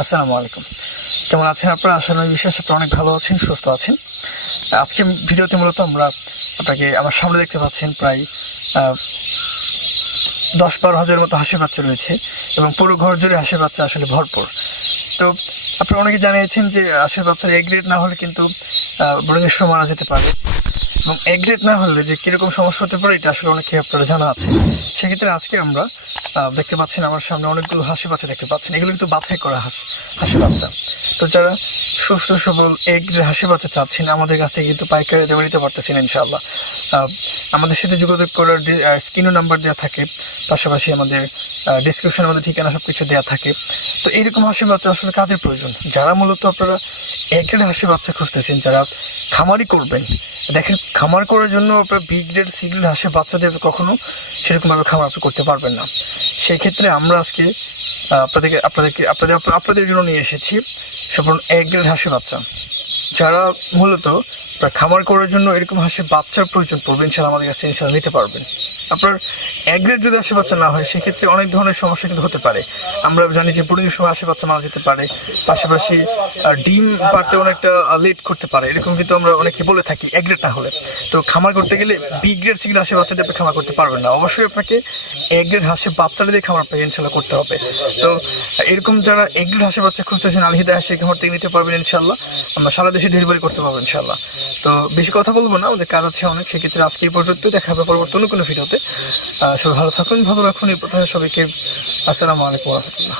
আসসালামু আলাইকুম। কেমন আছেন আপনারা? আসলে বিশ্বাস আপনারা অনেক ভালো আছেন, সুস্থ আছেন। আজকে ভিডিওতে মূলত আমরা আপনাকে আমার সামনে দেখতে পাচ্ছেন প্রায় দশ বারো হাজার মতো হাসি বাচ্চা রয়েছে এবং পুরো ঘর জুড়ে হাসি বাচ্চা আসলে ভরপুর। তো আপনারা অনেকে জানিয়েছেন যে হাসি বাচ্চার এ গ্রেড না হলে কিন্তু সময় মারা যেতে পারে। এবং এ গ্রেড না হলে যে কীরকম সমস্যা হতে পারে, এটা আসলে অনেকে আপনারা জানা আছে। সেক্ষেত্রে আজকে আমরা দেখতে পাচ্ছেন আমার সামনে অনেকগুলো হাসি বাচ্চা দেখতে পাচ্ছেন। এগুলো কিন্তু বাছাই করা হাসি হাসি বাচ্চা তো যারা সুস্থ সবল এ গ্রেড হাসি বাচ্চা চাচ্ছেন আমাদের কাছ থেকে, কিন্তু পাইকারি দেওয়া নিতে পারতেছেন ইনশাআল্লাহ। আমাদের সাথে যোগাযোগ করার স্ক্রিনও নাম্বার দেওয়া থাকে, পাশাপাশি আমাদের ডিসক্রিপশনের মধ্যে ঠিকানা সব কিছু দেওয়া থাকে। তো এইরকম হাসি বাচ্চা আসলে কাদের প্রয়োজন? যারা মূলত আপনারা এক গ্রেড হাসি বাচ্চা খুঁজতেছেন, যারা খামারি করবেন, দেখেন খামার করার জন্য আপনার বি গ্রেড সি গ্রেড হাসি বাচ্চা দেবে কখনো, সেরকমভাবে খামার আপনি করতে পারবেন না। সেই ক্ষেত্রে আমরা আজকে আপনাদেরকে আপনাদেরকে আপনাদের আপনাদের জন্য নিয়ে এসেছি সম্পূর্ণ এক গ্রেড হাসি বাচ্চা। যারা মূলত আপনার খামার করার জন্য এরকম হাসি বাচ্চার প্রয়োজন পড়বে ইনশাল্লাহ আমাদের কাছে ইনশাল্লাহ নিতে পারবেন। আপনার এক গ্রেড যদি হাসি বাচ্চা না হয়, সেক্ষেত্রে অনেক ধরনের সমস্যা কিন্তু হতে পারে। আমরা জানি যে ব্রুডিংয়ের সময় হাসি বাচ্চা মারা যেতে পারে, পাশাপাশি ডিম পারতে অনেকটা লেট করতে পারে। এরকম কিন্তু আমরা অনেকে বলে থাকি, এক গ্রেড না হলে। তো খামার করতে গেলে বি গ্রেড সি গ্রেড হাসি বাচ্চা দিয়ে আপনি খামার করতে পারবেন না। অবশ্যই আপনাকে এক গ্রেড বাচ্চা দিয়ে খামার আপনাকে ইনশাল্লাহ করতে হবে। তো, এরকম যারা এগ্রেড গ্রেড হাসি বাচ্চা খুঁজতেছেন আলহিদা হাসি খামার থেকে নিতে পারবেন ইনশাল্লাহ আমরা সারা দেশে ডেলিভারি করতে পারব ইনশাল্লাহ তো বেশি কথা বলব না, আমাদের কাজ আছে অনেক, সেক্ষেত্রে আজকে এই পর্যন্ত দেখা হবে পরবর্তী অন্য কোনো ভিডিওতে। সবাই ভালো থাকুন, ভালো রাখুন, এই প্রথমে সবাইকে আসসালামু আলাইকুম রহমতুল্লাহ।